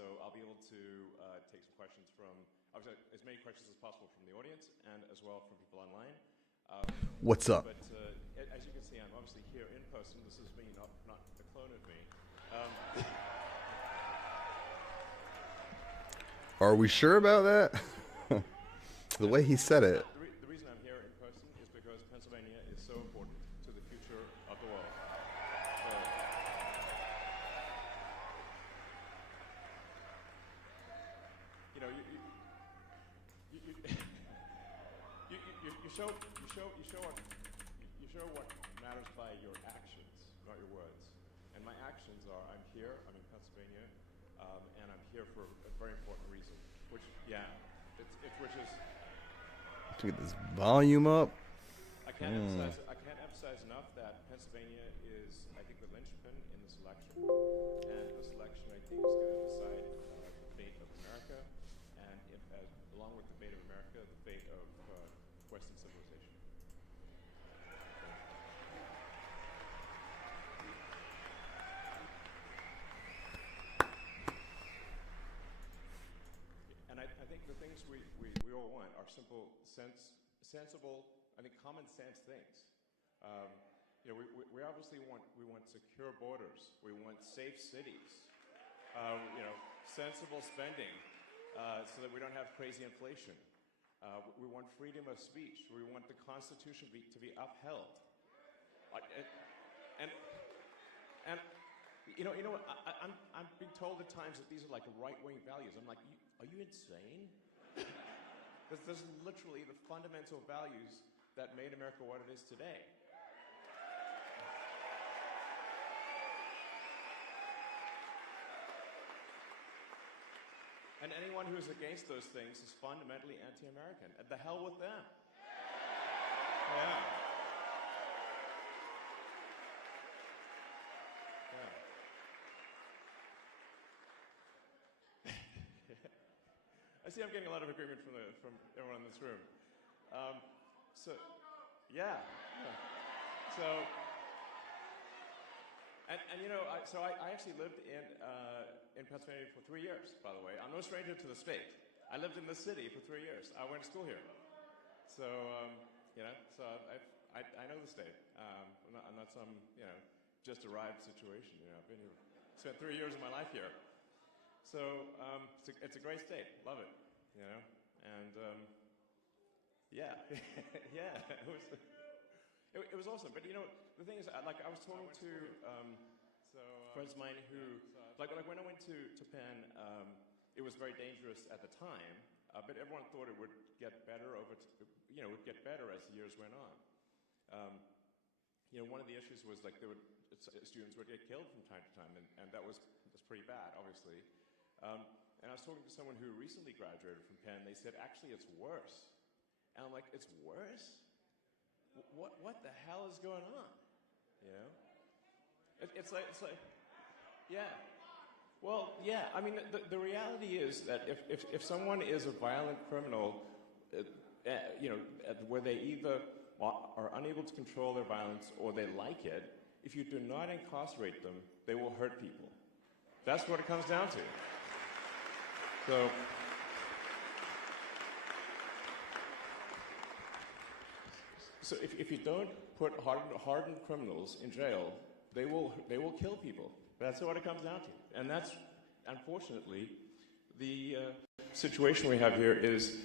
so I'll be able to take some questions from, as many questions as possible from the audience and as well from people online. What's up? But as you can see, I'm obviously here in person. This is me, not a clone of me. Are we sure about that? The way he said it. The reason I'm here in person is because Pennsylvania is so important to the future of the world. So, you know, you show what matters by your actions, not your words. And my actions are, I'm here, I'm in Pennsylvania, and I'm here for a very important reason. Which, yeah, which is. To get this volume up. I can't emphasize enough that Pennsylvania is, I think, the linchpin in this election. And this election, I think, is going to decide the fate of America, and along with the fate of America, the fate of Western civilization. And I think the things we all want are sensible, I think common sense things. You know, we obviously want secure borders. We want safe cities. You know, sensible spending so that we don't have crazy inflation. We want freedom of speech. We want the Constitution to be upheld. And you know, I'm being told at times that these are like right-wing values. I'm like, are you insane? There's literally the fundamental values that made America what it is today. And anyone who is against those things is fundamentally anti-American. And the hell with them. Yeah. I see I'm getting a lot of agreement from everyone in this room. So, yeah. So, and you know, I actually lived in Pennsylvania for 3 years, by the way. I'm no stranger to the state. I lived in this city for 3 years. I went to school here. So, you know, so I know the state. I'm not some, you know, just arrived situation. You know, I've been here, spent 3 years of my life here. So it's a great state. Love it. You know, and yeah, yeah, it was awesome. But you know, the thing is, like I was talking to friends of mine who, like when I went to Penn, it was very dangerous at the time. But everyone thought it would get better would get better as the years went on. You know, one of the issues was like students would get killed from time to time, and that's pretty bad, obviously. And I was talking to someone who recently graduated from Penn. They said, actually, it's worse. And I'm like, it's worse? What the hell is going on? You know? It's like, yeah. Well, yeah. I mean, the reality is that if someone is a violent criminal, you know, where they either are unable to control their violence or they like it, if you do not incarcerate them, they will hurt people. That's what it comes down to. So if you don't put hardened criminals in jail, they will kill people. That's what it comes down to. And that's, unfortunately, the situation we have here is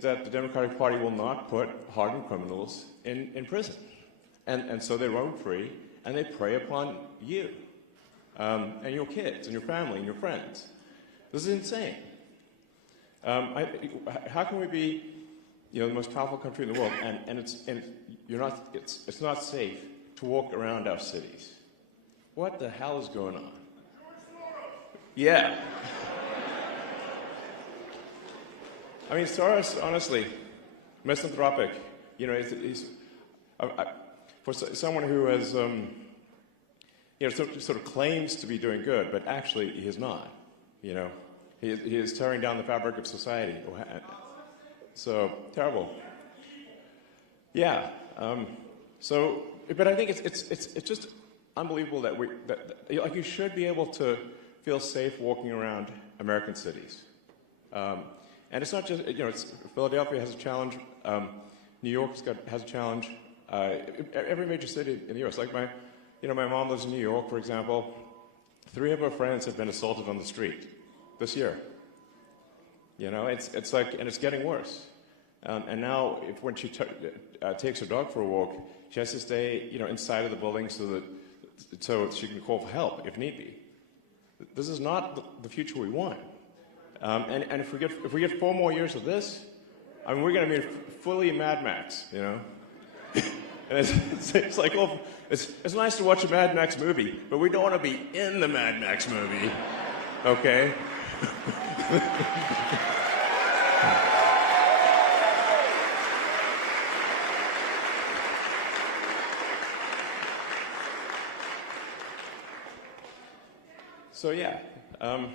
that the Democratic Party will not put hardened criminals in prison. And so they roam free, and they prey upon you, and your kids, and your family, and your friends. This is insane. How can we be, you know, the most powerful country in the world, and it's not safe to walk around our cities? What the hell is going on? Yeah. I mean, Soros, honestly, misanthropic. You know, he's for someone who has, you know, sort of claims to be doing good, but actually he is not. You know. He is tearing down the fabric of society. So terrible. Yeah. But I think it's just unbelievable that like you should be able to feel safe walking around American cities. And it's not just, Philadelphia has a challenge, New York has a challenge, every major city in the U.S. Like my mom lives in New York, for example. 3 of her friends have been assaulted on the street this year. It's like, and it's getting worse. And now, when she takes her dog for a walk, she has to stay, inside of the building so she can call for help if need be. This is not the future we want. And if we get 4 more years of this, I mean, we're going to be fully Mad Max, And it's like, well, it's nice to watch a Mad Max movie, but we don't want to be in the Mad Max movie, okay? So yeah, and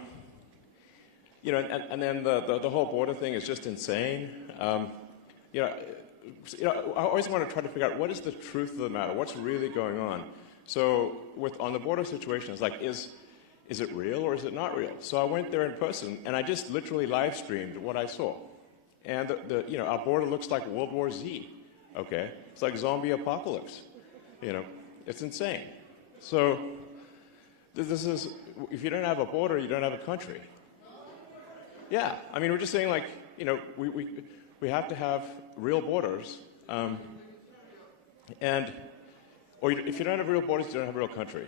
then the whole border thing is just insane. I always want to try to figure out what is the truth of the matter, what's really going on. So on the border situation, it's like, is it real or is it not real? So I went there in person, and I just literally live streamed what I saw. And our border looks like World War Z. Okay, it's like zombie apocalypse. It's insane. So this is, if you don't have a border, you don't have a country. Yeah, I mean, we're just saying, like, we have to have real borders, or if you don't have real borders, you don't have a real country.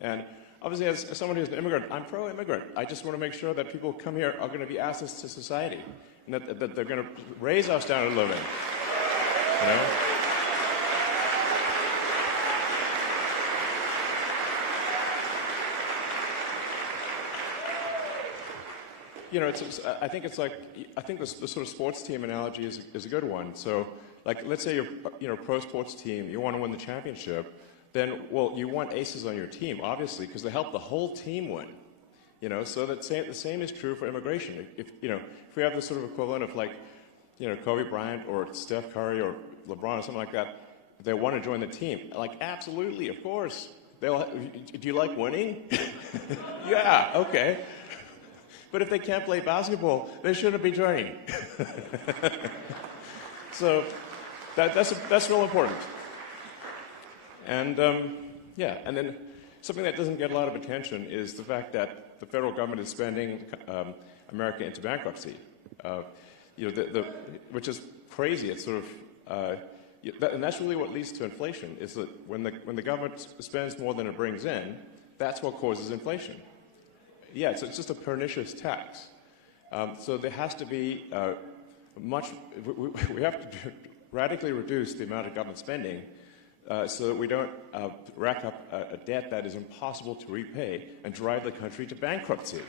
And obviously, as someone who's an immigrant, I'm pro-immigrant. I just want to make sure that people who come here are going to be assets to society, and that they're going to raise our standard of living. I think the sort of sports team analogy is a good one. So, like, let's say you're a pro sports team, you want to win the championship, then, well, you want aces on your team, obviously, because they help the whole team win. So the same is true for immigration. If we have this sort of equivalent of, like, Kobe Bryant or Steph Curry or LeBron or something like that, they want to join the team. Like, absolutely, of course. Do you like winning? Yeah, okay. But if they can't play basketball, they shouldn't be joining. So that's real important. And and then something that doesn't get a lot of attention is the fact that the federal government is spending America into bankruptcy. Which is crazy. It's sort of, and that's really what leads to inflation. Is that when the government spends more than it brings in, that's what causes inflation. Yeah, so it's just a pernicious tax. So there has to be we have to radically reduce the amount of government spending so that we don't rack up a debt that is impossible to repay and drive the country to bankruptcy.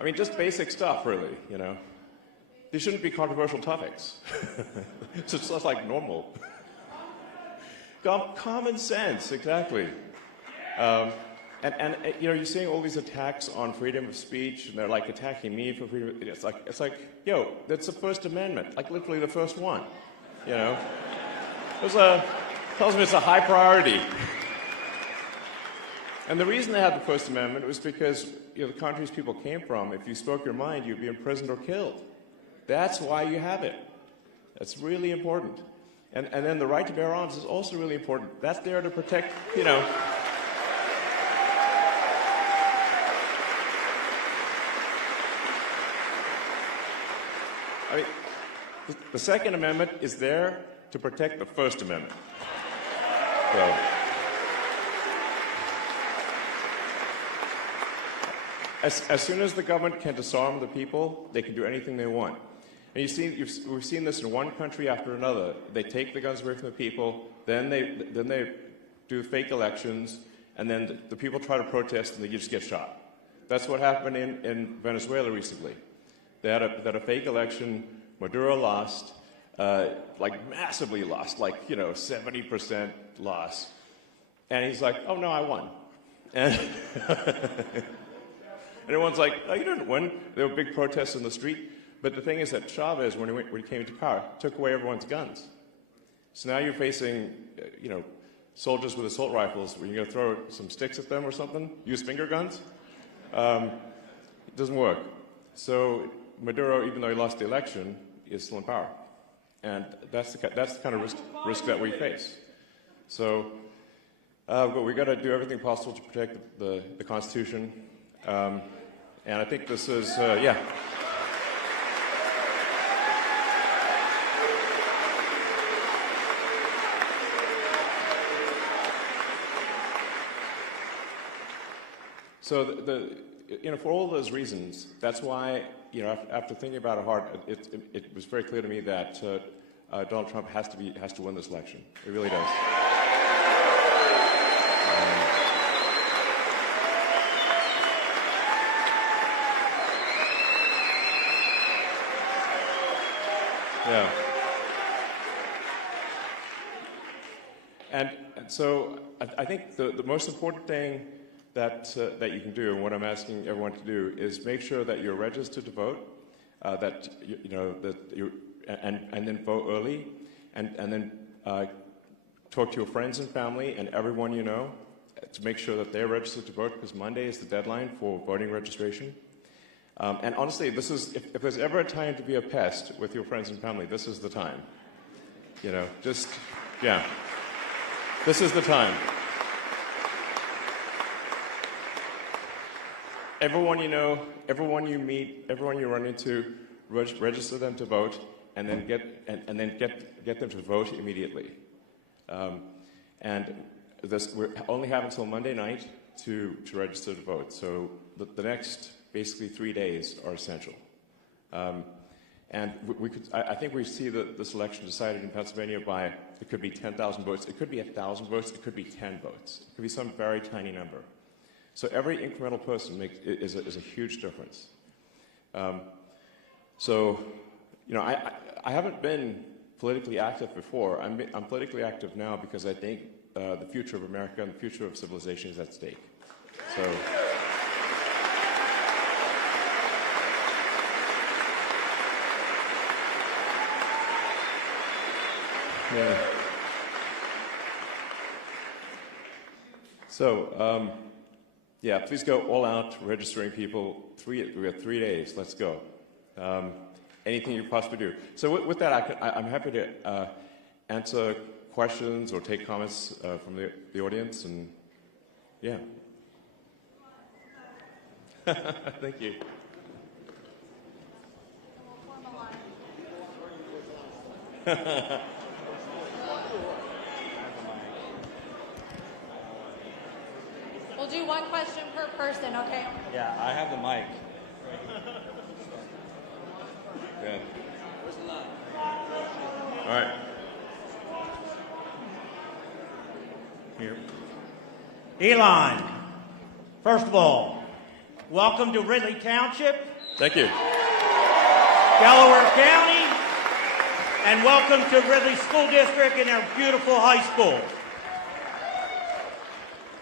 I mean, just basic stuff, really, These shouldn't be controversial topics. It's just like normal. Common sense, exactly. And you're seeing all these attacks on freedom of speech, and they're like attacking me for freedom. It's like, yo, that's the First Amendment, like literally the first one. Tells me it's a high priority. And the reason they had the First Amendment was because the countries people came from, if you spoke your mind, you'd be imprisoned or killed. That's why you have it. That's really important. And then the right to bear arms is also really important. That's there to protect, I mean, the Second Amendment is there to protect the First Amendment. So, as soon as the government can disarm the people, they can do anything they want. And we've seen this in one country after another. They take the guns away from the people, then they do fake elections, and then the people try to protest and they just get shot. That's what happened in Venezuela recently. They had a fake election. Maduro lost, like massively lost, like 70% loss. And he's like, "Oh no, I won." And everyone's like, "Oh, you didn't win." There were big protests in the street. But the thing is that Chavez, when he came to power, took away everyone's guns. So now you're facing, soldiers with assault rifles where you're going to throw some sticks at them or something, use finger guns. It doesn't work. So Maduro, even though he lost the election, is still in power. And that's the kind of risk that we face. So but we've got to do everything possible to protect the Constitution. And I think this is, yeah. So for all those reasons, that's why, after thinking about it hard, it was very clear to me that Donald Trump has to win this election. It really does. Yeah. And so I think the most important thing that you can do, and what I'm asking everyone to do, is make sure that you're registered to vote, and then vote early, and then talk to your friends and family and everyone you know to make sure that they're registered to vote, because Monday is the deadline for voting registration. And honestly, if there's ever a time to be a pest with your friends and family, this is the time. This is the time. Everyone you know, everyone you meet, everyone you run into, register them to vote, and then get them to vote immediately. And we only have until Monday night to register to vote. So the next basically 3 days are essential. And I think we see this election decided in Pennsylvania by, it could be 10,000 votes, it could be 1,000 votes, it could be 10 votes, it could be some very tiny number. So every incremental person is a huge difference. I haven't been politically active before. I'm politically active now because I think the future of America and the future of civilization is at stake. So. Yeah. So, please go all out registering people. We have 3 days. Let's go. Anything you possibly do. So with that, I'm happy to answer questions or take comments from the audience. And yeah. Thank you. We'll do one question per person, okay? Yeah, I have the mic. Yeah. All right. Here. Elon, first of all, welcome to Ridley Township, Thank you. Delaware County, and welcome to Ridley School District and our beautiful high school.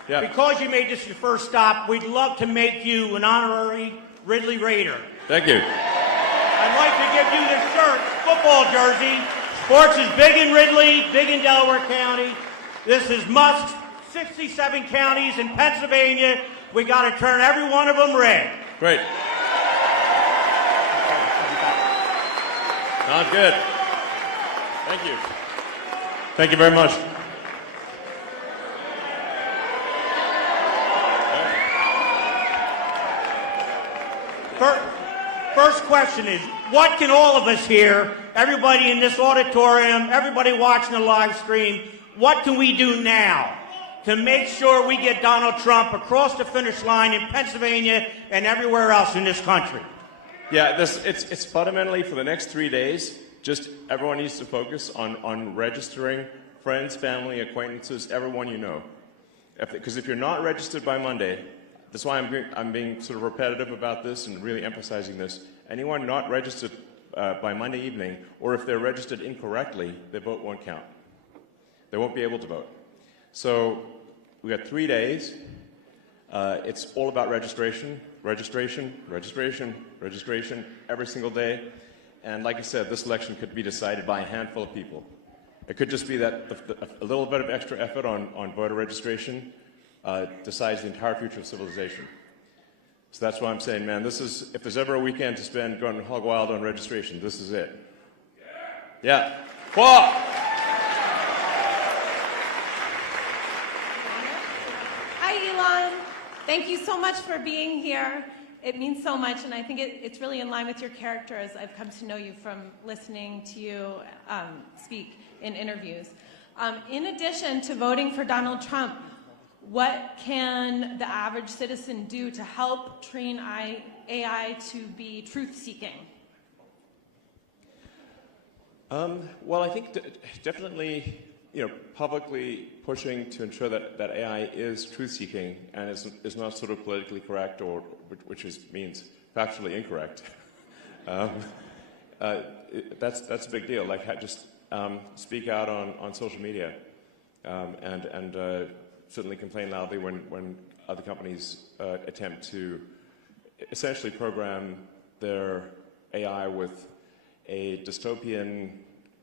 Yeah. Because you made this your first stop, we'd love to make you an honorary Ridley Raider. Thank you. I'd like to give you this shirt, football jersey. Sports is big in Ridley, big in Delaware County. This is must. 67 counties in Pennsylvania. We got to turn every one of them red. Great. Sounds good. Thank you. Thank you very much. First question is, what can all of us here, everybody in this auditorium, everybody watching the live stream, what can we do now to make sure we get Donald Trump across the finish line in Pennsylvania and everywhere else in this country? Yeah, it's fundamentally for the next 3 days, just everyone needs to focus on registering friends, family, acquaintances, everyone you know. Because if you're not registered by Monday, that's why I'm being sort of repetitive about this and really emphasizing this. Anyone not registered by Monday evening, or if they're registered incorrectly, their vote won't count. They won't be able to vote. So we got 3 days. It's all about registration, registration, registration, registration every single day. And like I said, this election could be decided by a handful of people. It could just be that a little bit of extra effort on voter registration decides the entire future of civilization. So that's why I'm saying, man, this is, if there's ever a weekend to spend going hog wild on registration, this is it. Yeah. Whoa! Hi, Elon. Thank you so much for being here. It means so much, and I think it's really in line with your character as I've come to know you from listening to you speak in interviews. In addition to voting for Donald Trump, what can the average citizen do to help train AI to be truth-seeking? Well, I think definitely, publicly pushing to ensure that AI is truth-seeking and is not sort of politically correct or which means factually incorrect. That's a big deal. Like, just speak out on social media and certainly complain loudly when other companies attempt to essentially program their AI with a dystopian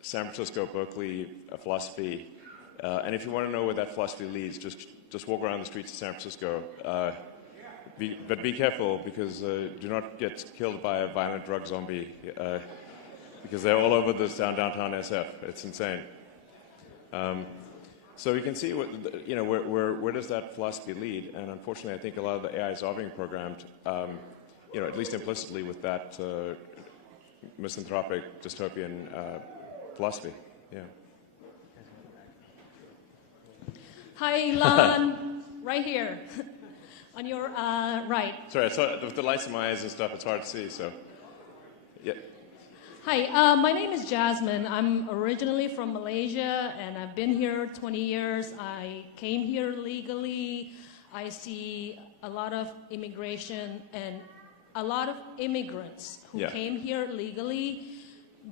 San Francisco, Berkeley philosophy. And if you want to know where that philosophy leads, just walk around the streets of San Francisco. But be careful, because do not get killed by a violent drug zombie, because they're all over this downtown SF. It's insane. So you can see where does that philosophy lead? And unfortunately, I think a lot of the AIs are being programmed, at least implicitly, with that misanthropic dystopian philosophy. Yeah. Hi, Elon. Right here. On your right. Sorry, I saw with the lights in my eyes and stuff, it's hard to see, so. Yeah. Hi, my name is Jasmine. I'm originally from Malaysia, and I've been here 20 years. I came here legally. I see a lot of immigration and a lot of immigrants who came here legally.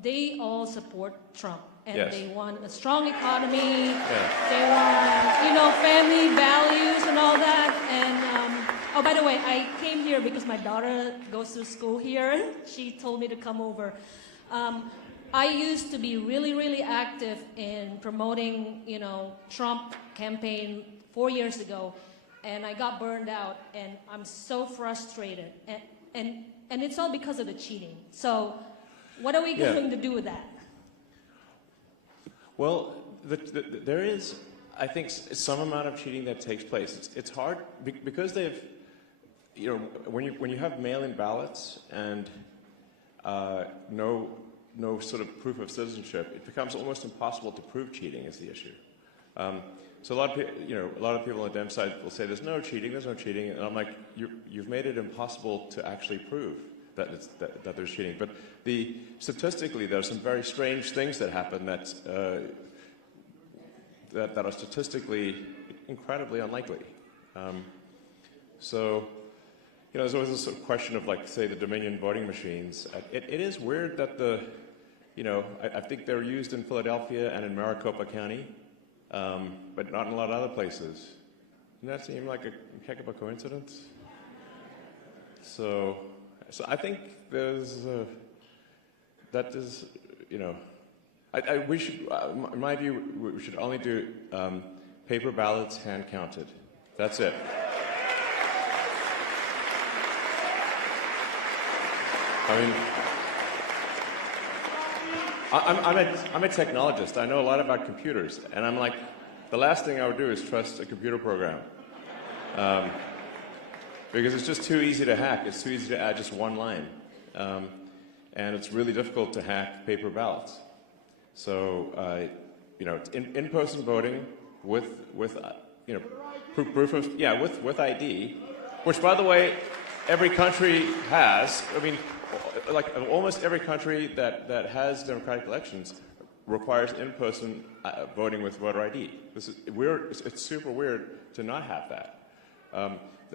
They all support Trump, and they want a strong economy. They want, family values and all that. And oh, by the way, I came here because my daughter goes to school here. She told me to come over. I used to be really, really active in promoting, Trump campaign 4 years ago, and I got burned out, and I'm so frustrated. And it's all because of the cheating. So what are we going to do with that? Well, there is, I think, some amount of cheating that takes place. It's hard because they've, when you have mail-in ballots and no sort of proof of citizenship, it becomes almost impossible to prove cheating is the issue. So a lot of people on the Dem side will say there's no cheating, and I'm like, you've made it impossible to actually prove that there's cheating. But statistically, there are some very strange things that happen that are statistically incredibly unlikely. So, there's always this sort of question of, like, say, the Dominion voting machines. It is weird that I think they're used in Philadelphia and in Maricopa County, but not in a lot of other places. Doesn't that seem like a heck of a coincidence? So I think there's we should, in my view, we should only do paper ballots hand counted. That's it. I mean, I'm a technologist. I know a lot about computers, and I'm like, the last thing I would do is trust a computer program, because it's just too easy to hack. It's too easy to add just one line, and it's really difficult to hack paper ballots. So, in-person voting with proof of with ID, which, by the way, every country has. I mean, like almost every country that has democratic elections requires in-person voting with voter ID. This is weird. It's super weird to not have that.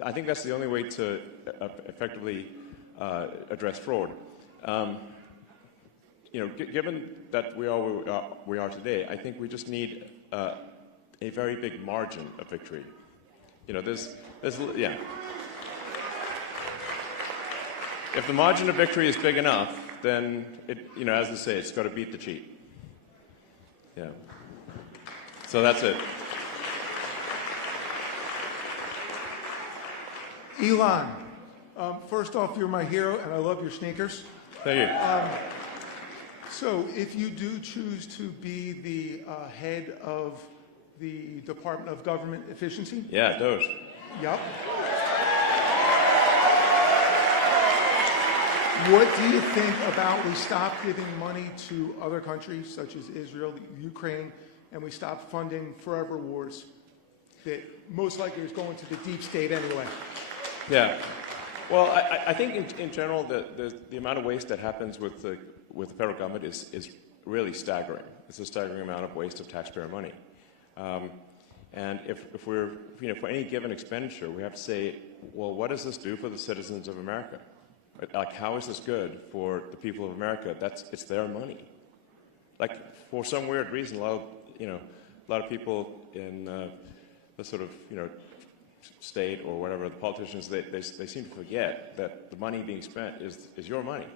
I think that's the only way to effectively address fraud. Given that we are today, I think we just need a very big margin of victory. If the margin of victory is big enough, then as they say, it's got to beat the cheat. Yeah. So that's it. Elon, first off, you're my hero, and I love your sneakers. Thank you. So if you do choose to be the head of the Department of Government Efficiency. Yeah, those. Yep. What do you think about we stop giving money to other countries such as Israel, Ukraine, and we stop funding forever wars that most likely is going to the deep state anyway? Yeah. Well, I think in general the amount of waste that happens with the federal government is really staggering. It's a staggering amount of waste of taxpayer money. And if we're, for any given expenditure, we have to say, well, what does this do for the citizens of America? Like, how is this good for the people of America? It's their money. Like, for some weird reason, a lot of people in the sort of, state or whatever, the politicians, they seem to forget that the money being spent is your money.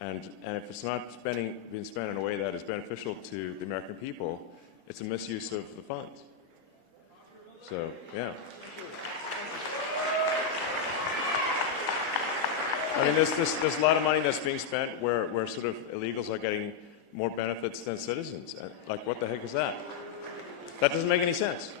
And if it's not being spent in a way that is beneficial to the American people, it's a misuse of the funds. So, yeah. I mean, there's a lot of money that's being spent where sort of illegals are getting more benefits than citizens. And, like, what the heck is that? That doesn't make any sense.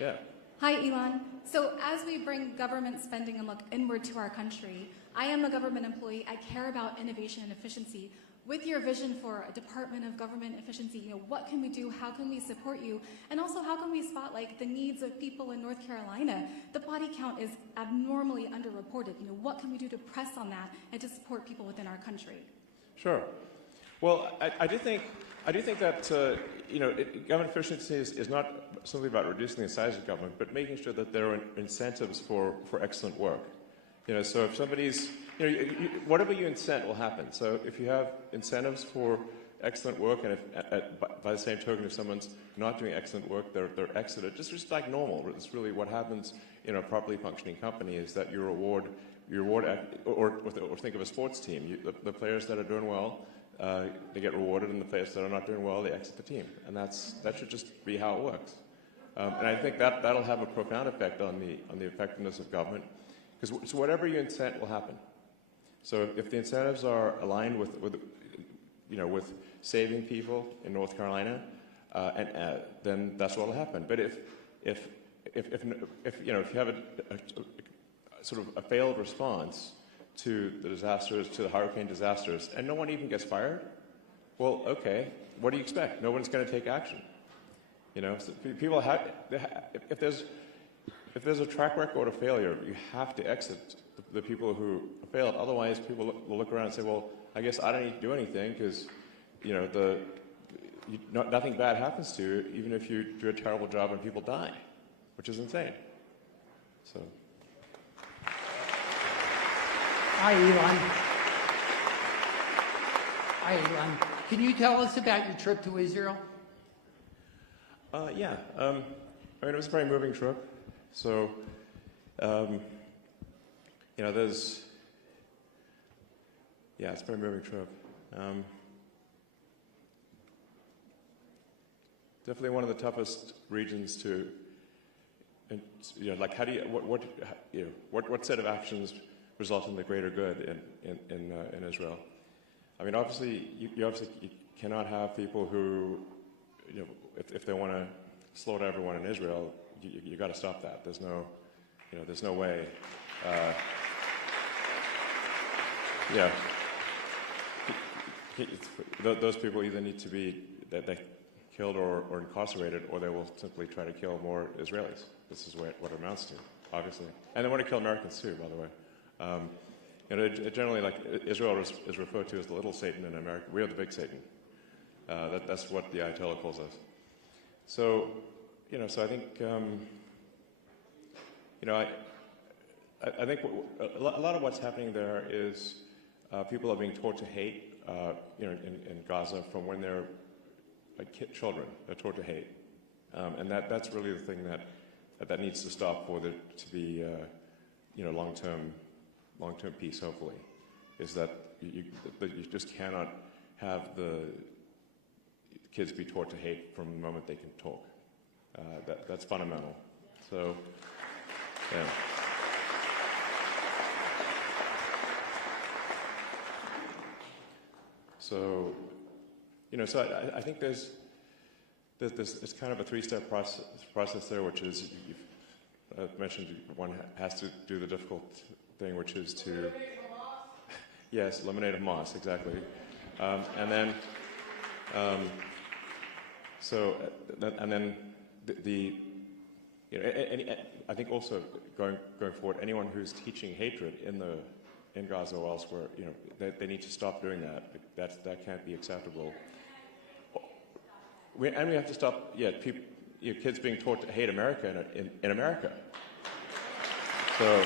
Yeah. Hi, Elon. So as we bring government spending and look inward to our country, I am a government employee. I care about innovation and efficiency. With your vision for a Department of Government Efficiency, what can we do? How can we support you? And also, how can we spot the needs of people in North Carolina? The body count is abnormally underreported. What can we do to press on that and to support people within our country? Sure. Well, I do think that government efficiency is not simply about reducing the size of government, but making sure that there are incentives for excellent work. So if somebody's, whatever you incent will happen. So if you have incentives for excellent work, and if, by the same token, if someone's not doing excellent work, they're exited. Just like normal. It's really what happens in a properly functioning company is that you reward, or think of a sports team. The players that are doing well, they get rewarded, and the players that are not doing well, they exit the team. And that should just be how it works. And I think that'll have a profound effect on the effectiveness of government. Because whatever you incent will happen. So if the incentives are aligned with saving people in North Carolina, then that's what will happen. But if you have a sort of a failed response to the disasters, to the hurricane disasters, and no one even gets fired, well, okay, what do you expect? No one's going to take action. So people if there's a track record of failure, you have to exit the people who failed. Otherwise, people will look around and say, well, I guess I don't need to do anything because, nothing bad happens to you, even if you do a terrible job and people die, which is insane. So. Hi, Elon. Hi, Elon. Can you tell us about your trip to Israel? Yeah. It was a very moving trip. So, it's a very moving trip. Definitely one of the toughest regions to, how do you, what set of actions result in the greater good in Israel? I mean, obviously, you cannot have people who, if they want to slaughter everyone in Israel, you got to stop that. There's no way. Those people either need to be killed or incarcerated, or they will simply try to kill more Israelis. This is what it amounts to, obviously. And they want to kill Americans too, by the way. Generally, Israel is referred to as the little Satan in America. We are the big Satan. That's what the Ayatollah calls us. So, so I think, I think a lot of what's happening there is people are being taught to hate, in Gaza from when they're children. They're taught to hate, and that's really the thing that needs to stop for there to be, long-term peace, hopefully. is that you just cannot have the kids be taught to hate from the moment they can talk. That's fundamental. So, yeah. So, so I think there's kind of a three-step process there, which is, I've mentioned one has to do the difficult thing, which is to, yes, eliminate Hamas, exactly. And then I think also going forward, anyone who's teaching hatred in Gaza or elsewhere, they need to stop doing that. That can't be acceptable. And we have to stop, kids being taught to hate America in America. So.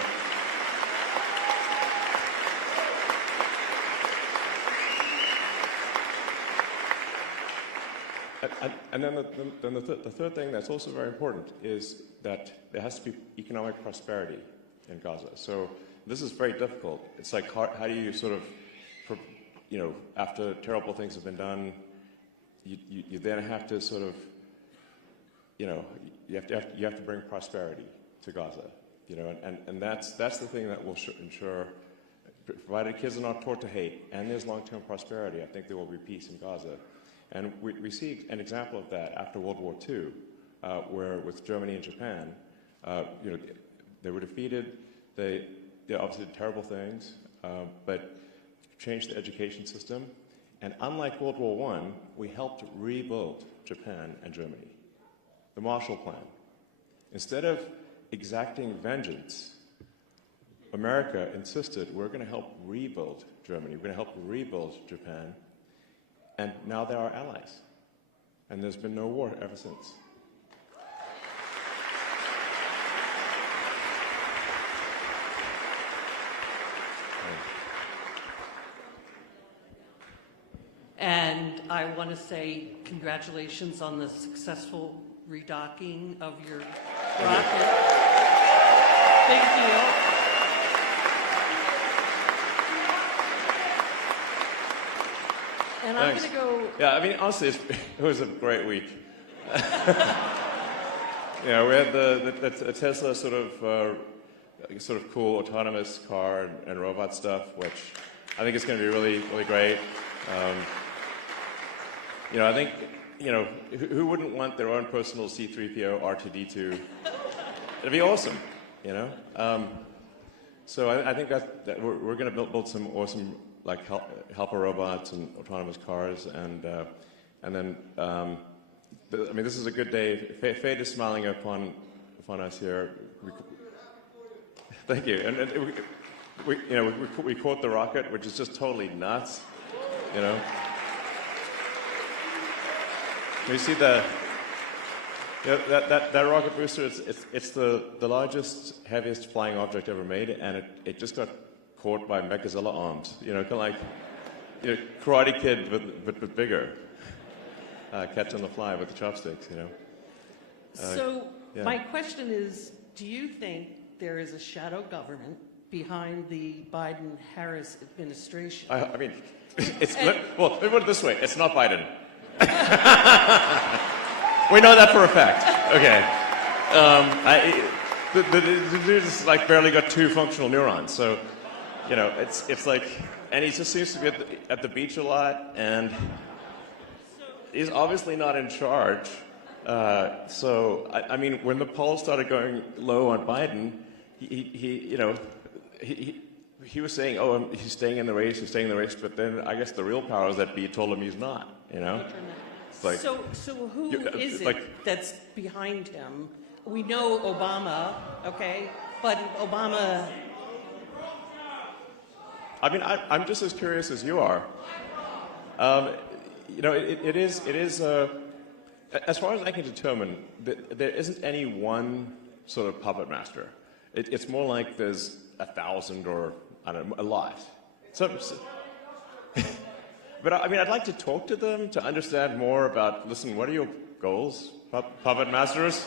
And then the third thing that's also very important is that there has to be economic prosperity in Gaza. So this is very difficult. It's like, how do you sort of, after terrible things have been done, you then have to sort of, you have to bring prosperity to Gaza, and that's the thing that will ensure, provided kids are not taught to hate and there's long-term prosperity, I think there will be peace in Gaza. And we see an example of that after World War II, where with Germany and Japan, they were defeated. They obviously did terrible things, but changed the education system. And unlike World War I, we helped rebuild Japan and Germany. The Marshall Plan. Instead of exacting vengeance, America insisted we're going to help rebuild Germany. We're going to help rebuild Japan. And now they're our allies. And there's been no war ever since. And I want to say congratulations on the successful redocking of your rocket. Big deal. And Thanks. I'm going to go... Yeah, I mean, honestly, it was a great week. We had the Tesla sort of cool autonomous car and robot stuff, which I think is going to be really, really great. I think, who wouldn't want their own personal C-3PO R2-D2? It'd be awesome, So I think that we're going to build some awesome helper robots and autonomous cars, and then this is a good day. Fate is smiling upon us here. Thank you. And we caught the rocket, which is just totally nuts. You see that rocket booster? It's the largest, heaviest flying object ever made, and it just got caught by Mechazilla arms. Kind of like Karate Kid, but bigger. Catch on the fly with the chopsticks. So yeah. my question is, do you think there is a shadow government behind the Biden-Harris administration? I mean, well, let me put it this way: it's not Biden. We know that for a fact. Okay. The dude's barely got 2 functional neurons, so it's like, and he just seems to be at the beach a lot, and he's obviously not in charge. So I mean, when the polls started going low on Biden, he was saying, "Oh, he's staying in the race," but then I guess the real powers that be told him he's not. It's like, so who is it that's behind him? We know Obama, okay, but Obama. I mean, I'm just as curious as you are. It is. As far as I can determine, there isn't any one sort of puppet master. It's more like there's 1,000 or I don't know, a lot. But I mean, I'd like to talk to them to understand more about. Listen, what are your goals, puppet masters?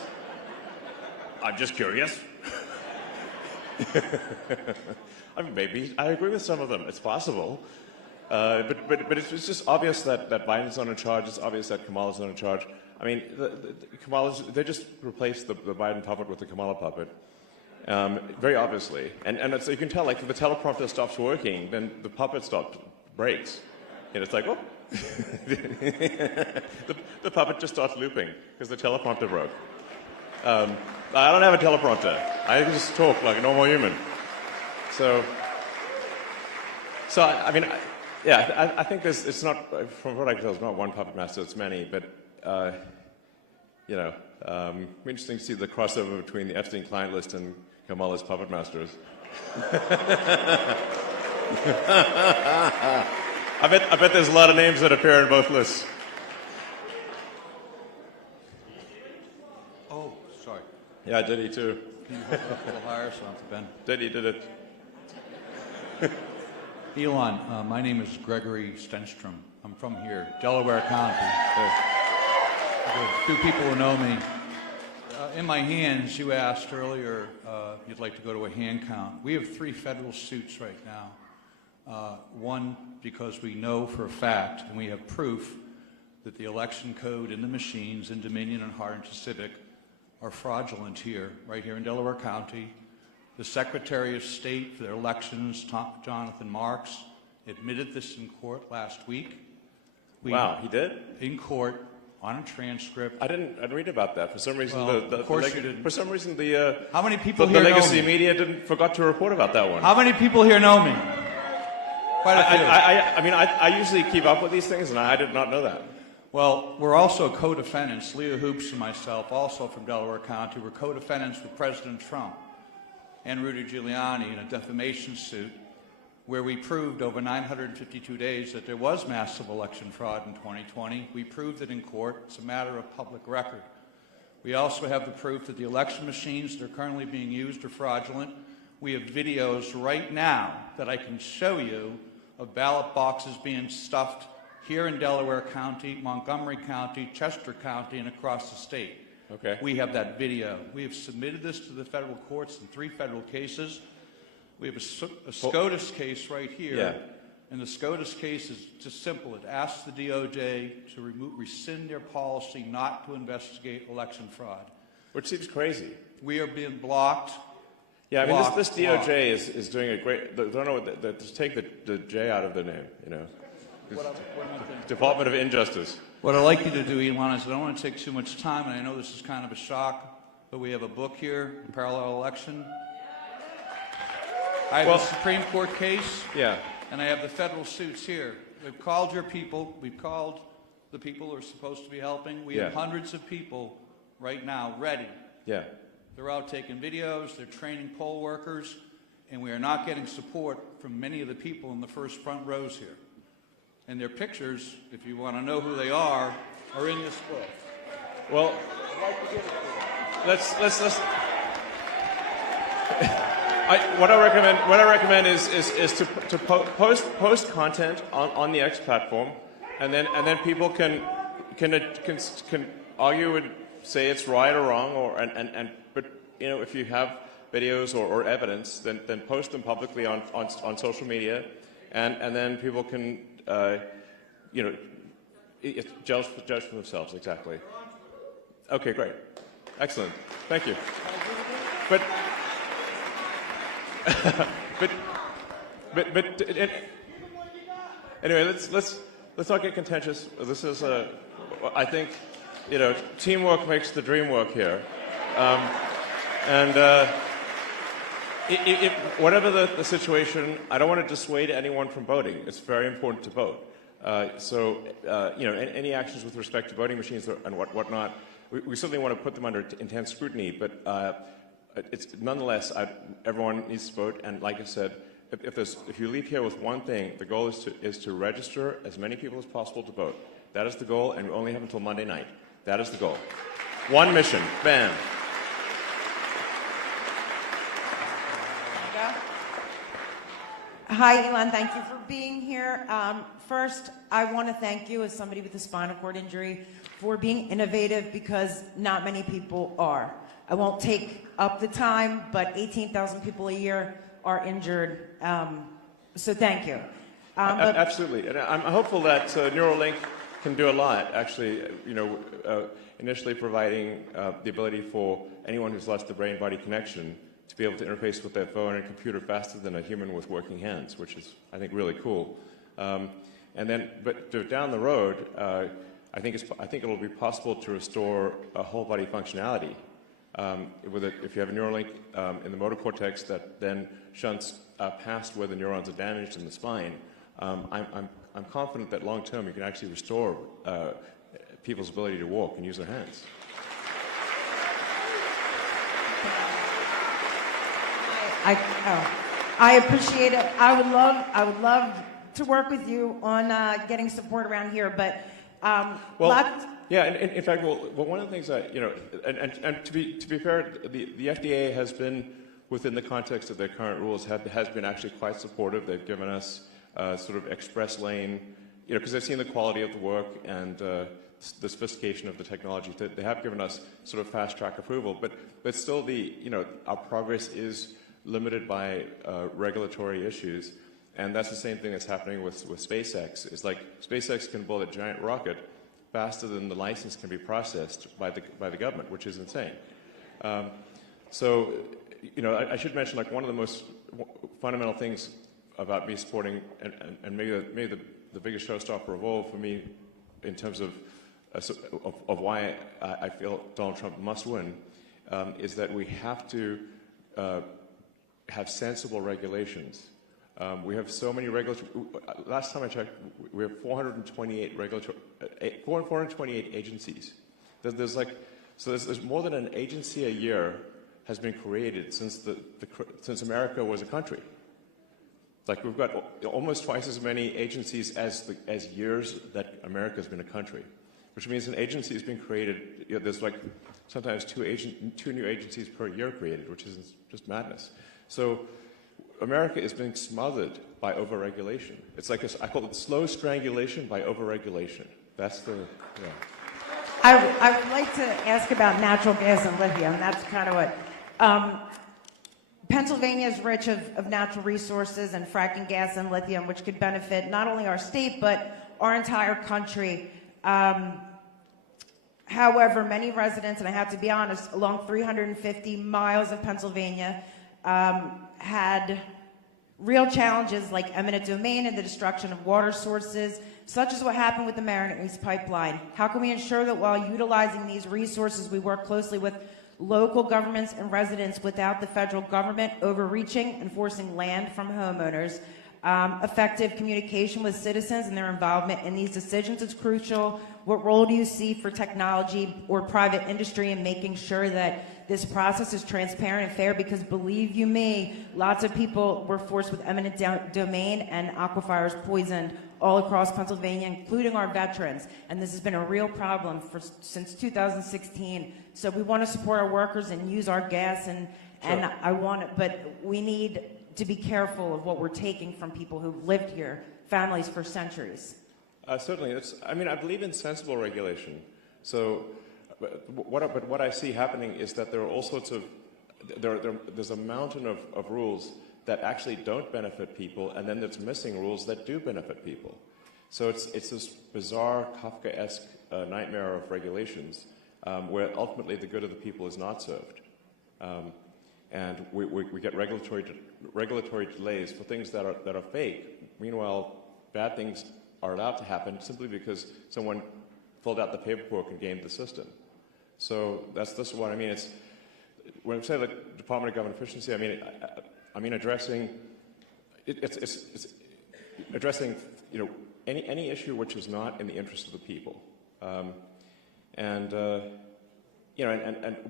I'm just curious. I mean, maybe. I agree with some of them. It's possible. But it's just obvious that Biden's not in charge. It's obvious that Kamala's not in charge. I mean, they just replaced the Biden puppet with the Kamala puppet. Very obviously. And it's, you can tell, like, if the teleprompter stops working, then the puppet breaks. And it's like, oh. the puppet just starts looping because the teleprompter broke. I don't have a teleprompter. I just talk like a normal human. So I mean, I think it's not, from what I can tell, it's not one puppet master, it's many, but, interesting to see the crossover between the Epstein client list and Kamala's puppet masters. I bet there's a lot of names that appear in both lists. Oh, sorry. Yeah, Diddy too. Can you hold it up a little higher so Ben? Diddy did it. Elon, my name is Gregory Stenstrom. I'm from here, Delaware County. There are a few people who know me. In my hands, you asked earlier you'd like to go to a hand count. We have 3 federal suits right now. One, because we know for a fact, and we have proof, that the election code in the machines in Dominion and Harlingen Civic are fraudulent here, right here in Delaware County. The Secretary of State for their elections, Jonathan Marks, admitted this in court last week. Wow, he did? In court, on a transcript. I didn't read about that. For some reason, Well, of course you didn't. For some reason, the How many people the here know legacy me? media forgot to report about that one. How many people here know me? Quite a few. I mean, I usually keep up with these things, and I did not know that. Well, we're also co-defendants. Leah Hoops and myself, also from Delaware County, we're co-defendants with President Trump and Rudy Giuliani in a defamation suit where we proved over 952 days that there was massive election fraud in 2020. We proved it in court. It's a matter of public record. We also have the proof that the election machines that are currently being used are fraudulent. We have videos right now that I can show you of ballot boxes being stuffed here in Delaware County, Montgomery County, Chester County, and across the state. Okay. We have that video. We have submitted this to the federal courts in 3 federal cases. We have a SCOTUS case right here. Yeah. And the SCOTUS case is just simple. It asks the DOJ to rescind their policy not to investigate election fraud. Which seems crazy. We are being blocked. Yeah, I mean, blocked, this DOJ is doing a great. Don't know what. Just take the J out of the name. You know. What am I thinking? Department of Injustice. What I'd like you to do, Elon, is I don't want to take too much time, and I know this is kind of a shock, but we have a book here, Parallel Election. I have a Supreme Court case, Yeah. and I have the federal suits here. We've called your people. We've called the people who are supposed to be helping. We have hundreds of people right now ready. Yeah. They're out taking videos. They're training poll workers, and we are not getting support from many of the people in the first front rows here. And their pictures, if you want to know who they are in this book. Well, let's. What I recommend is to post content on the X platform, and then people can argue and say it's right or wrong, but you know, if you have videos or evidence, then post them publicly on social media, and then people can judge for themselves. Exactly. Okay, great, excellent, thank you. But anyway, let's not get contentious. This is I think, teamwork makes the dream work here, whatever the situation, I don't want to dissuade anyone from voting. It's very important to vote. Any actions with respect to voting machines and whatnot, we certainly want to put them under intense scrutiny, but it's nonetheless, everyone needs to vote. And like I said, if you leave here with one thing, the goal is to register as many people as possible to vote. That is the goal, and we only have until Monday night. That is the goal. One mission. Bam. Hi, Elon. Thank you for being here. First, I want to thank you as somebody with a spinal cord injury for being innovative, because not many people are. I won't take up the time, but 18,000 people a year are injured. So thank you. Absolutely, and I'm hopeful that Neuralink can do a lot. Actually, initially providing the ability for anyone who's lost the brain-body connection to be able to interface with their phone and computer faster than a human with working hands, which is, I think, really cool. But down the road, I think it'll be possible to restore a whole-body functionality. If you have a Neuralink in the motor cortex that then shunts past where the neurons are damaged in the spine, I'm confident that long-term you can actually restore people's ability to walk and use their hands. I appreciate it. I would love to work with you on getting support around here, but in fact, one of the things that and to be fair, the FDA has been within the context of their current rules has been actually quite supportive. They've given us sort of express lane, because they've seen the quality of the work and the sophistication of the technology. They have given us sort of fast track approval, but still our progress is limited by regulatory issues, and that's the same thing that's happening with SpaceX. It's like SpaceX can build a giant rocket faster than the license can be processed by the government, which is insane. I should mention, like, one of the most fundamental things about me supporting, and maybe the biggest showstopper of all for me in terms of why I feel Donald Trump must win, is that we have to have sensible regulations. We have so many regulatory. Last time I checked, we have 428 agencies. There's more than an agency a year has been created since America was a country. Like, we've got almost twice as many agencies as years that America's been a country, which means an agency has been created. There's like sometimes two new agencies per year created, which is just madness. So America is being smothered by overregulation. It's like I call it slow strangulation by overregulation. That's the. Yeah. I would like to ask about natural gas and lithium. That's kind of what. Pennsylvania is rich of natural resources and fracking gas and lithium, which could benefit not only our state, but our entire country. However, many residents, and I have to be honest, along 350 miles of Pennsylvania had real challenges like eminent domain and the destruction of water sources, such as what happened with the Marin East pipeline. How can we ensure that while utilizing these resources, we work closely with local governments and residents without the federal government overreaching and forcing land from homeowners? Effective communication with citizens and their involvement in these decisions is crucial. What role do you see for technology or private industry in making sure that this process is transparent and fair? Because believe you me, lots of people were forced with eminent domain and aquifers poisoned all across Pennsylvania, including our veterans. And this has been a real problem since 2016. So we want to support our workers and use our gas, but we need to be careful of what we're taking from people who've lived here, families for centuries. Certainly, I believe in sensible regulation. So, what I see happening is that there are all sorts of there's a mountain of rules that actually don't benefit people, and then there's missing rules that do benefit people. So it's this bizarre Kafkaesque nightmare of regulations where ultimately the good of the people is not served. And we get regulatory delays for things that are fake. Meanwhile, bad things are allowed to happen simply because someone filled out the paperwork and gamed the system. So that's what I mean. It's when I say the Department of Government Efficiency, I mean addressing any issue which is not in the interest of the people. And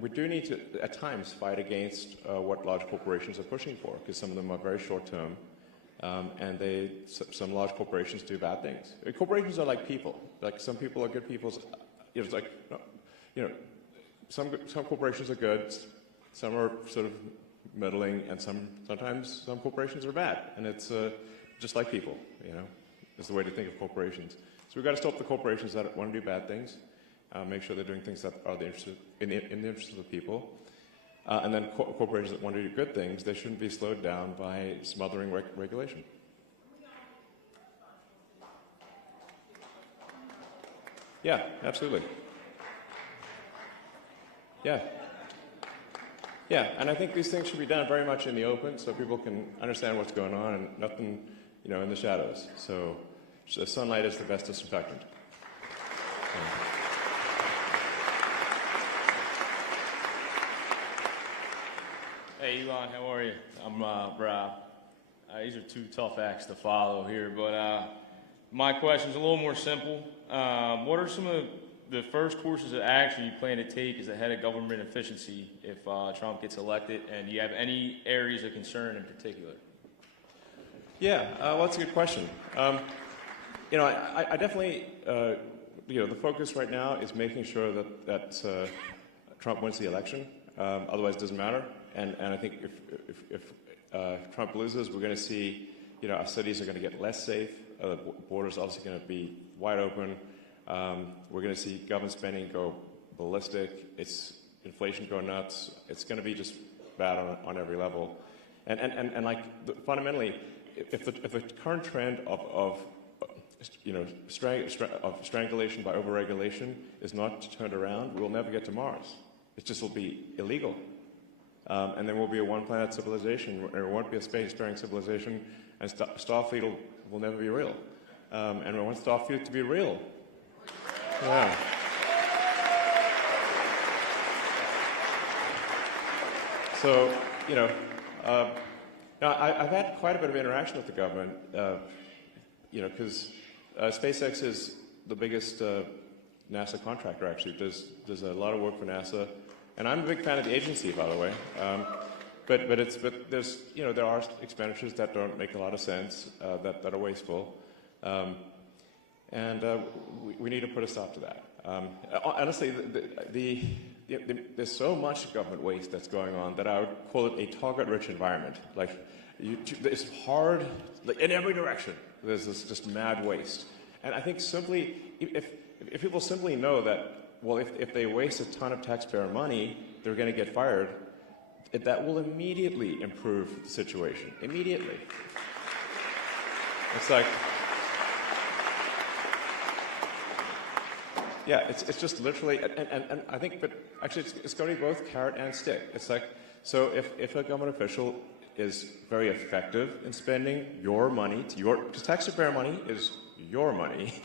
we do need to, at times, fight against what large corporations are pushing for, because some of them are very short-term, and some large corporations do bad things. Corporations are like people. Like, some people are good people. It's like, some corporations are good, some are sort of middling, and sometimes some corporations are bad. And it's just like people, is the way to think of corporations. So we've got to stop the corporations that want to do bad things. Make sure they're doing things that are in the interest of the people. And then corporations that want to do good things, they shouldn't be slowed down by smothering regulation. Yeah, absolutely. Yeah. Yeah, and I think these things should be done very much in the open so people can understand what's going on and nothing, in the shadows. So the sunlight is the best disinfectant. Hey, Elon, how are you? I'm Rob. These are two tough acts to follow here, but my question's a little more simple. What are some of the first courses of action you plan to take as the head of government efficiency if Trump gets elected, and do you have any areas of concern in particular? Yeah, well, that's a good question. I definitely, the focus right now is making sure that Trump wins the election. Otherwise, it doesn't matter. And I think if Trump loses, we're going to see, our cities are going to get less safe. The border's obviously going to be wide open. We're going to see government spending go ballistic. It's inflation go nuts. It's going to be just bad on every level. And fundamentally, if the current trend of strangulation by overregulation is not turned around, we'll never get to Mars. It just will be illegal. And then we'll be a one-planet civilization, or it won't be a space-faring civilization, and Starfleet will never be real. And we want Starfleet to be real. Yeah. So, I've had quite a bit of interaction with the government, because SpaceX is the biggest NASA contractor, actually. Does a lot of work for NASA. And I'm a big fan of the agency, by the way. But there's, there are expenditures that don't make a lot of sense, that are wasteful. And we need to put a stop to that. Honestly, there's so much government waste that's going on that I would call it a target-rich environment. It's hard, in every direction. There's this just mad waste. And I think simply, if people simply know that, well, if they waste a ton of taxpayer money, they're going to get fired, that will immediately improve the situation. Immediately. It's like, yeah, it's just literally, and I think, but actually it's going to be both carrot and stick. It's like, so if a government official is very effective in spending your money, because taxpayer money is your money.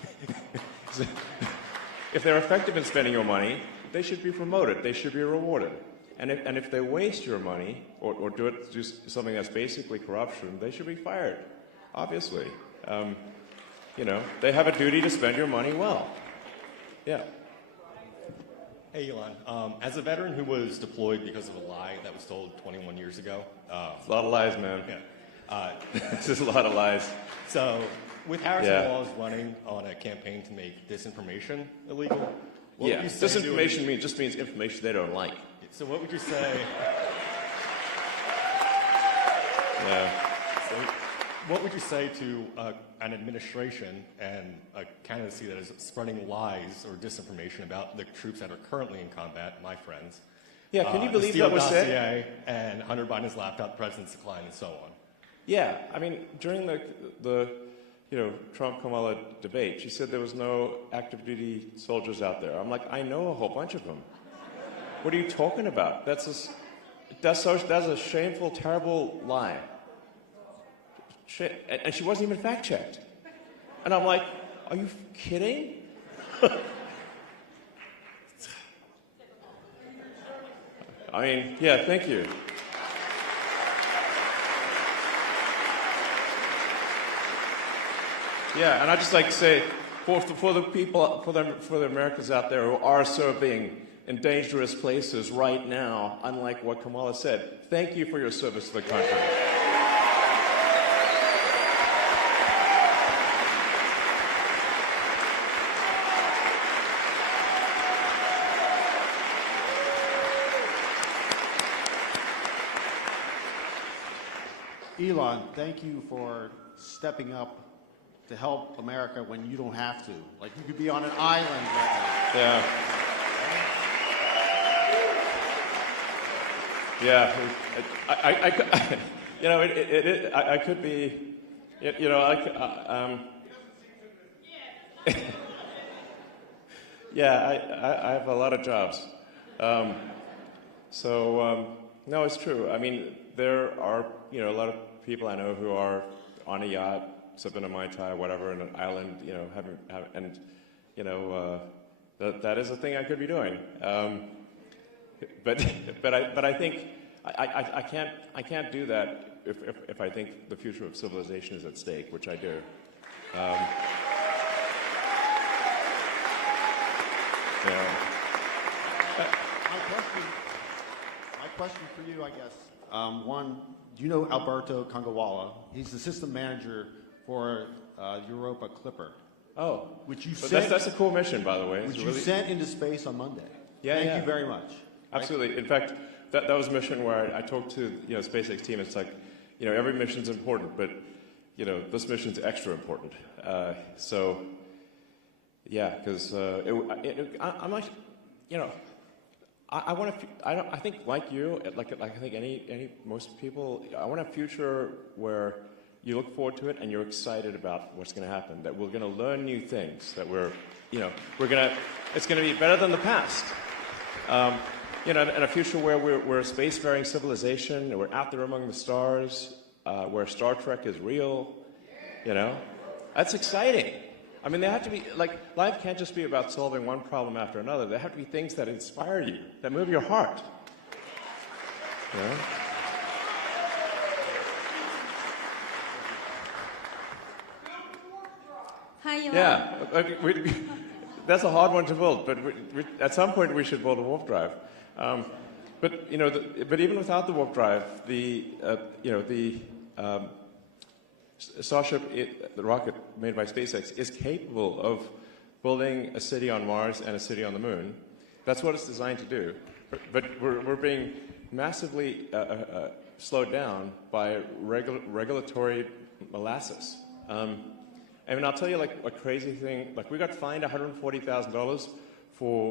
If they're effective in spending your money, they should be promoted. They should be rewarded. And if they waste your money or do something that's basically corruption, they should be fired. Obviously, they have a duty to spend your money well. Yeah. Hey, Elon. As a veteran who was deployed because of a lie that was told 21 years ago, it's a lot of lies, man. Yeah. It's just a lot of lies. So, with Harrison Laws running on a campaign to make disinformation illegal, what would you say disinformation just means information they don't like. So what would you say? Yeah. So what would you say to an administration and a candidacy that is spreading lies or disinformation about the troops that are currently in combat, my friends? Yeah, can you believe that was said? And Hunter Biden's laptop, president's decline, and so on. Yeah, I mean, during the Trump-Kamala debate, she said there was no active duty soldiers out there. I'm like, I know a whole bunch of them. What are you talking about? That's a shameful, terrible lie. And she wasn't even fact-checked. And I'm like, are you kidding? I mean, yeah, thank you. Yeah, and I just like to say, for the people, for the Americans out there who are serving in dangerous places right now, unlike what Kamala said, thank you for your service to the country. Elon, thank you for stepping up to help America when you don't have to. Like, you could be on an island right now. Yeah. Yeah, you know, I could be, you know, yeah, I have a lot of jobs. No, it's true. I mean, there are, you know, a lot of people I know who are on a yacht, sipping a Mai Tai, whatever, in an island, you know, and, you know, that is a thing I could be doing. But I think I can't do that if I think the future of civilization is at stake, which I do. My question for you, I guess. One, do you know Alberto Congawala? He's the system manager for Europa Clipper. Oh, which you but sent, that's a cool mission, by the way. Which you sent into space on Monday. Yeah, Thank you very much. Absolutely. In fact, that was a mission where I talked to SpaceX team. It's like, you know, every mission's important, but you know, this mission's extra important. Yeah, because I'm like, you know, I want to. I think like you, like I think most people, I want a future where you look forward to it and you're excited about what's going to happen. That we're going to learn new things. That it's going to be better than the past. You know, in a future where we're a spacefaring civilization, we're out there among the stars, where Star Trek is real. You know, that's exciting. I mean, they have to be, like, life can't just be about solving one problem after another. There have to be things that inspire you, that move your heart. You know? Hi, Elon. Yeah, that's a hard one to build, but at some point we should build a warp drive. But, you know, but even without the warp drive, Starship, the rocket made by SpaceX, is capable of building a city on Mars and a city on the Moon. That's what it's designed to do. But we're being massively slowed down by regulatory molasses. I mean, I'll tell you, like, a crazy thing. Like, we got fined $140,000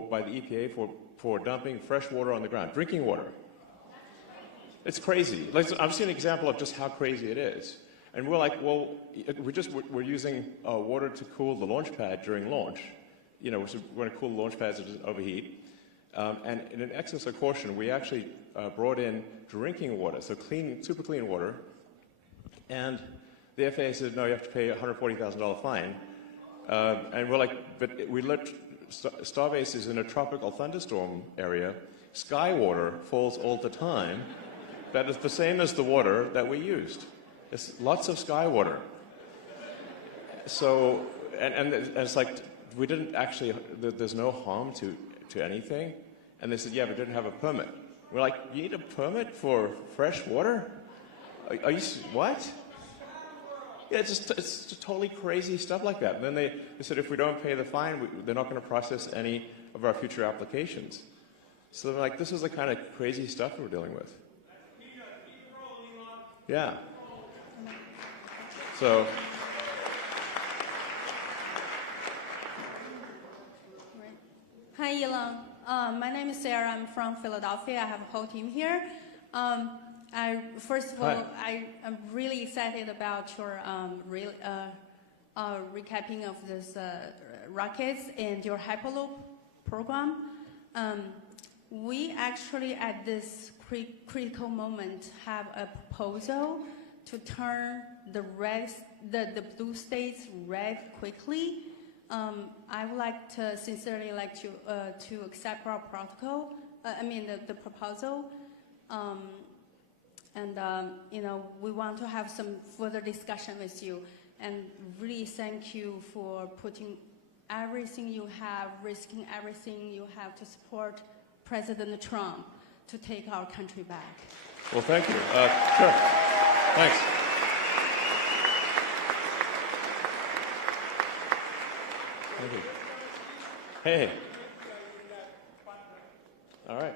by the EPA for dumping fresh water on the ground, drinking water. It's crazy. Like, I've seen an example of just how crazy it is. And we're like, well, we're using water to cool the launch pad during launch. You know, so we're going to cool the launch pads that doesn't overheat. And in an excess of caution, we actually brought in drinking water, so clean, super clean water. And the FAA said, no, you have to pay a $140,000 fine. And we're like, but we let Starbase is in a tropical thunderstorm area. Sky water falls all the time. That is the same as the water that we used. It's lots of sky water. So, and it's like, we didn't actually, there's no harm to anything. And they said, yeah, but we didn't have a permit. We're like, you need a permit for fresh water? Are you, what? Yeah, it's just totally crazy stuff like that. And then they said, if we don't pay the fine, they're not going to process any of our future applications. So they're like, this is the kind of crazy stuff we're dealing with. Yeah. So. Hi, Elon. My name is Sarah. I'm from Philadelphia. I have a whole team here. First of all, I'm really excited about your recapping of this rockets and your Hyperloop program. We actually, at this critical moment, have a proposal to turn the blue states red quickly. I would like to sincerely to accept our protocol. The proposal. You know, we want to have some further discussion with you, and really thank you for putting everything you have, risking everything you have to support President Trump to take our country back. Well, thank you. Sure. Thanks. Thank you. Hey. All right.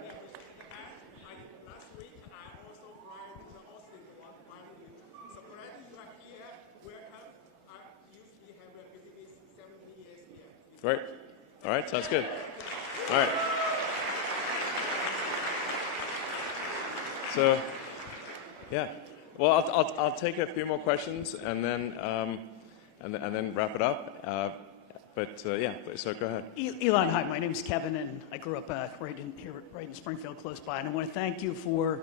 Great. All right, sounds good. All right. So, yeah. Well, I'll take a few more questions and then wrap it up. Yeah. So go ahead. Elon, hi. My name is Kevin, and I grew up right in Springfield, close by. And I want to thank you for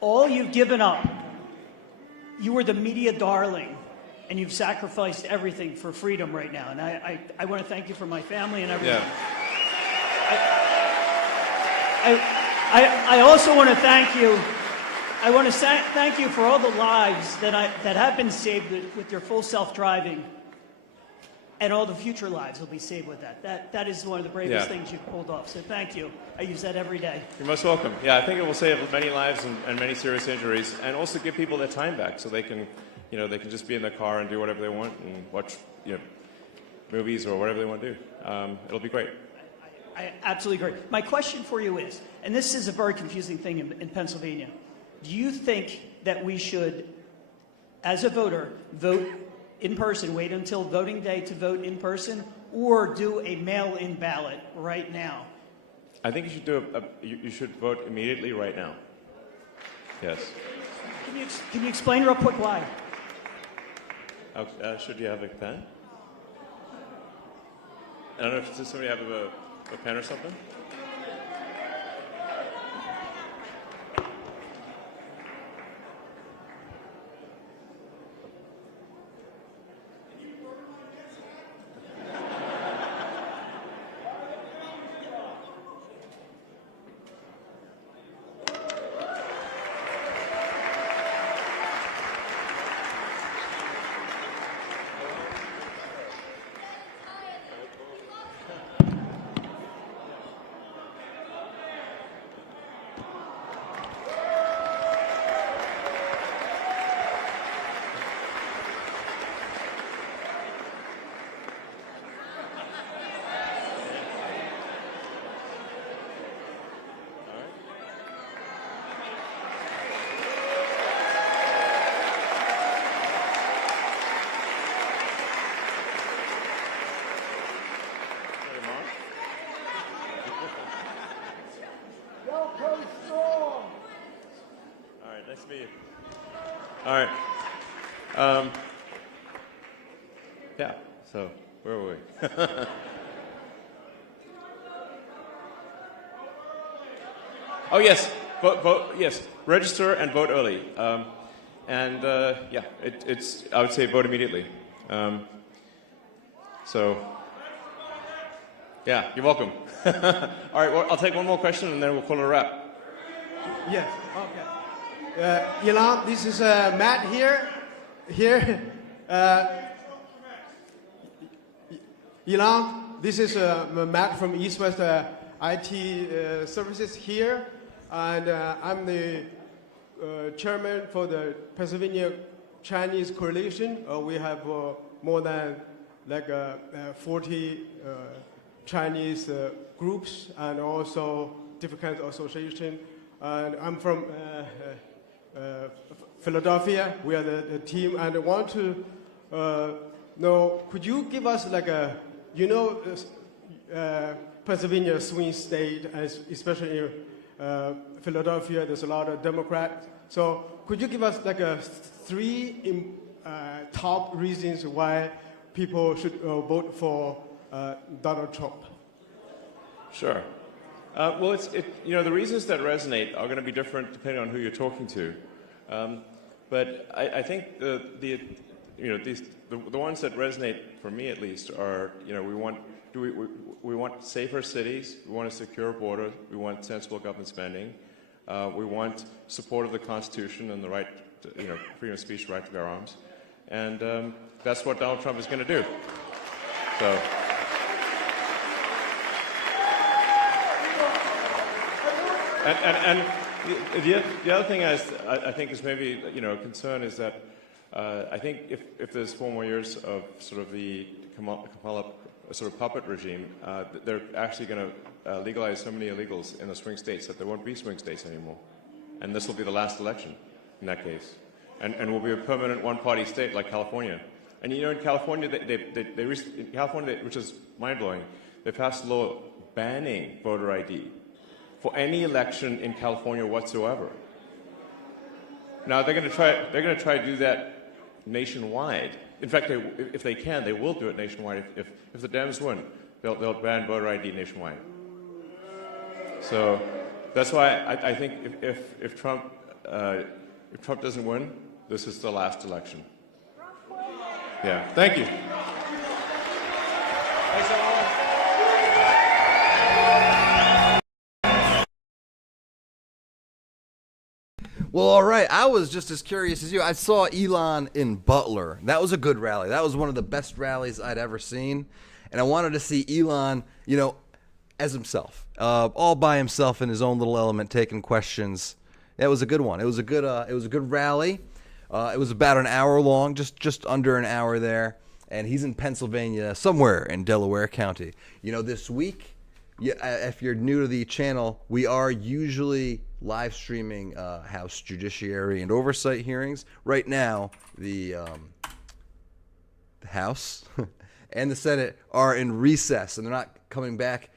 all you've given up. You were the media darling, and you've sacrificed everything for freedom right now. And I want to thank you for my family and everything. Yeah. I also want to thank you. I want to thank you for all the lives that have been saved with your full self-driving, and all the future lives will be saved with that. That is one of the bravest things you've pulled off. So thank you. I use that every day. You're most welcome. Yeah, I think it will save many lives and many serious injuries, and also give people their time back, so they can, they can just be in their car and do whatever they want and watch, movies or whatever they want to do. It'll be great. I absolutely agree. My question for you is, and this is a very confusing thing in Pennsylvania, do you think that we should, as a voter, vote in person, wait until voting day to vote in person, or do a mail-in ballot right now? I think you should you should vote immediately right now. Yes. Can you explain real quick why? Should you have a pen? I don't know if somebody have a pen or something. All right. Yeah, so where were we? Oh, yes. Vote, yes. Register and vote early. Yeah, it's, I would say vote immediately. So, yeah, you're welcome. All right, well, I'll take one more question and then we'll call it a wrap. Yes, okay. Elon, this is Matt here. Elon, this is Matt from East West IT Services here. And I'm the chairman for the Pennsylvania Chinese Coalition. We have more than 40 Chinese groups and also different kinds of associations. And I'm from Philadelphia. We are the team, and I want to know, could you give us Pennsylvania swing state, especially in Philadelphia, there's a lot of Democrats. So could you give us three top reasons why people should vote for Donald Trump? Sure. Well, the reasons that resonate are going to be different depending on who you're talking to. But I think the ones that resonate for me at least are, we want safer cities, we want a secure border, we want sensible government spending, we want support of the Constitution and the right to, freedom of speech, right to bear arms, and that's what Donald Trump is going to do. So. And the other thing I think is maybe a concern is that I think if there's 4 more years of sort of the Kamala sort of puppet regime, they're actually going to legalize so many illegals in the swing states that there won't be swing states anymore, and this will be the last election in that case, and will be a permanent one-party state like California. And in California, they recently, California, which is mind-blowing, they passed a law banning voter ID for any election in California whatsoever. Now they're going to try to do that nationwide. In fact, if they can, they will do it nationwide. If the Dems win, they'll ban voter ID nationwide. So that's why I think if Trump doesn't win, this is the last election. Yeah. Thank you. Thanks, everyone. Well, all right. I was just as curious as you. I saw Elon in Butler. That was a good rally. That was one of the best rallies I'd ever seen. And I wanted to see Elon, as himself, all by himself in his own little element, taking questions. That was a good one. It was a good rally. It was about an hour long, just under an hour there. And he's in Pennsylvania, somewhere in Delaware County. This week, if you're new to the channel, we are usually live streaming House Judiciary and Oversight hearings. Right now, the House and the Senate are in recess, and they're not coming back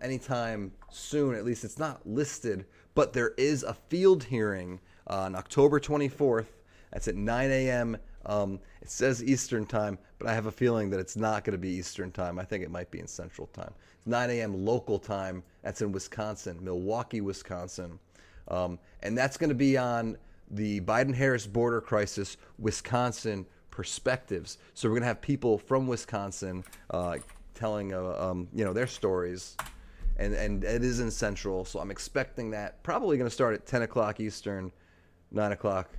anytime soon. At least it's not listed, but there is a field hearing on October 24th. That's at 9 a.m. It says Eastern time, but I have a feeling that it's not going to be Eastern time. I think it might be in Central time. It's 9 a.m. local time. That's in Wisconsin, Milwaukee, Wisconsin. And that's going to be on the Biden-Harris border crisis, Wisconsin perspectives. So we're going to have people from Wisconsin telling their stories, and it is in Central. So I'm expecting that probably going to start at 10 o'clock Eastern, 9 o'clock.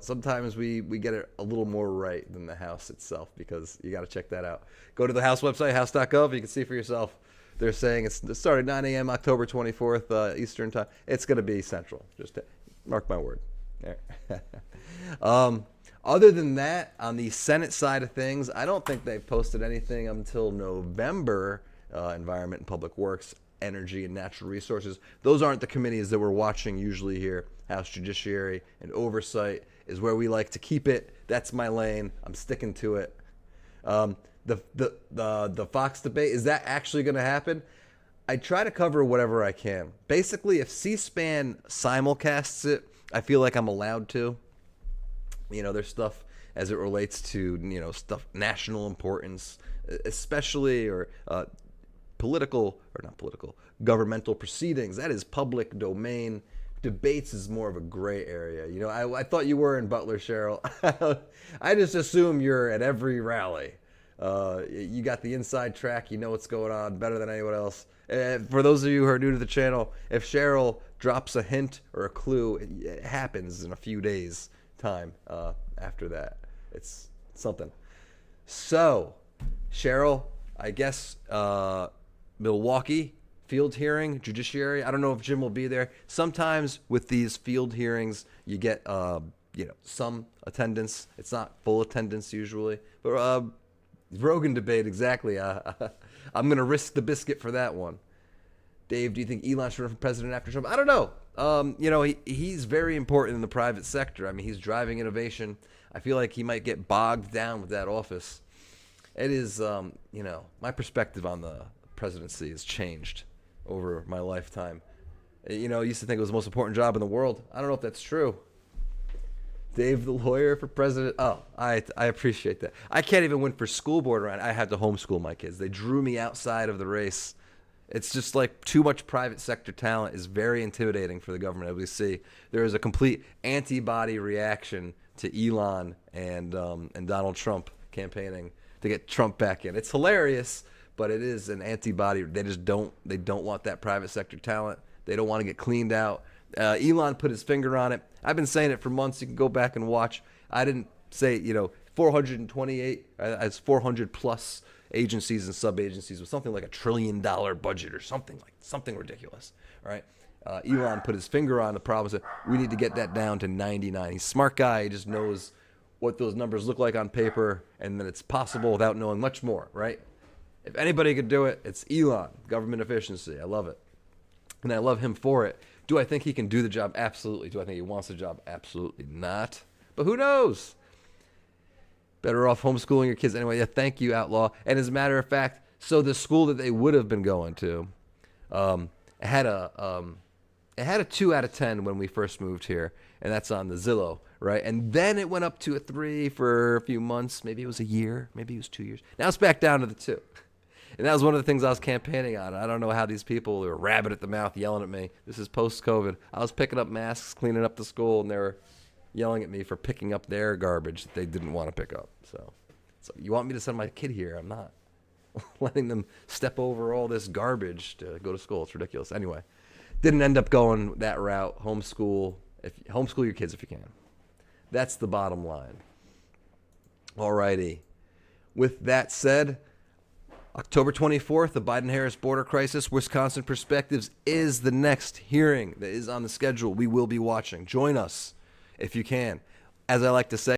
Sometimes we get it a little more right than the House itself, because you got to check that out. Go to the House website, house.gov. You can see for yourself. They're saying it started 9 a.m. October 24th Eastern time. It's going to be Central. Just mark my word. Other than that, on the Senate side of things, I don't think they've posted anything until November. Environment and Public Works, Energy and Natural Resources. Those aren't the committees that we're watching usually here. House Judiciary and Oversight is where we like to keep it. That's my lane. I'm sticking to it. The Fox debate, is that actually going to happen? I try to cover whatever I can. Basically, if C-SPAN simulcasts it, I feel like I'm allowed to. There's stuff as it relates to, stuff national importance, especially, or governmental proceedings. That is public domain. Debates is more of a gray area. I thought you were in Butler, Cheryl. I just assume you're at every rally. You got the inside track. You know what's going on better than anyone else. For those of you who are new to the channel, if Cheryl drops a hint or a clue, it happens in a few days' time after that. It's something. So, Cheryl, I guess Milwaukee field hearing, Judiciary. I don't know if Jim will be there. Sometimes with these field hearings, you get some attendance. It's not full attendance usually. But Rogan debate, exactly. I'm going to risk the biscuit for that one. Dave, do you think Elon should run for president after Trump? I don't know. He's very important in the private sector. I mean, he's driving innovation. I feel like he might get bogged down with that office. It is, my perspective on the presidency has changed over my lifetime. I used to think it was the most important job in the world. I don't know if that's true. Dave, the lawyer for president. Oh, I appreciate that. I can't even win for school board around. I had to homeschool my kids. They drew me outside of the race. It's just like too much private sector talent is very intimidating for the government. As we see, there is a complete antibody reaction to Elon and Donald Trump campaigning to get Trump back in. It's hilarious, but it is an antibody. They don't want that private sector talent. They don't want to get cleaned out. Elon put his finger on it. I've been saying it for months. You can go back and watch. I didn't say, 428, as 400 plus agencies and sub-agencies with something like $1 trillion budget or something ridiculous. All right. Elon put his finger on the problem. Said, we need to get that down to 99. He's a smart guy. He just knows what those numbers look like on paper, and that it's possible without knowing much more, right? If anybody could do it, it's Elon. Government efficiency. I love it. And I love him for it. Do I think he can do the job? Absolutely. Do I think he wants the job? Absolutely not. But who knows? Better off homeschooling your kids anyway. Yeah, thank you, Outlaw. And as a matter of fact, so the school that they would have been going to, It had a 2 out of 10 when we first moved here, and that's on the Zillow, right? And then it went up to a 3 for a few months. Maybe it was a year. Maybe it was 2 years. Now it's back down to the 2. And that was one of the things I was campaigning on. I don't know how these people were rabid at the mouth yelling at me. This is post-COVID. I was picking up masks, cleaning up the school, and they were yelling at me for picking up their garbage that they didn't want to pick up. So you want me to send my kid here? I'm not letting them step over all this garbage to go to school. It's ridiculous. Anyway, didn't end up going that route. Homeschool your kids if you can. That's the bottom line. Alrighty. With that said, October 24th, the Biden-Harris border crisis, Wisconsin Perspectives is the next hearing that is on the schedule. We will be watching. Join us if you can. As I like to say,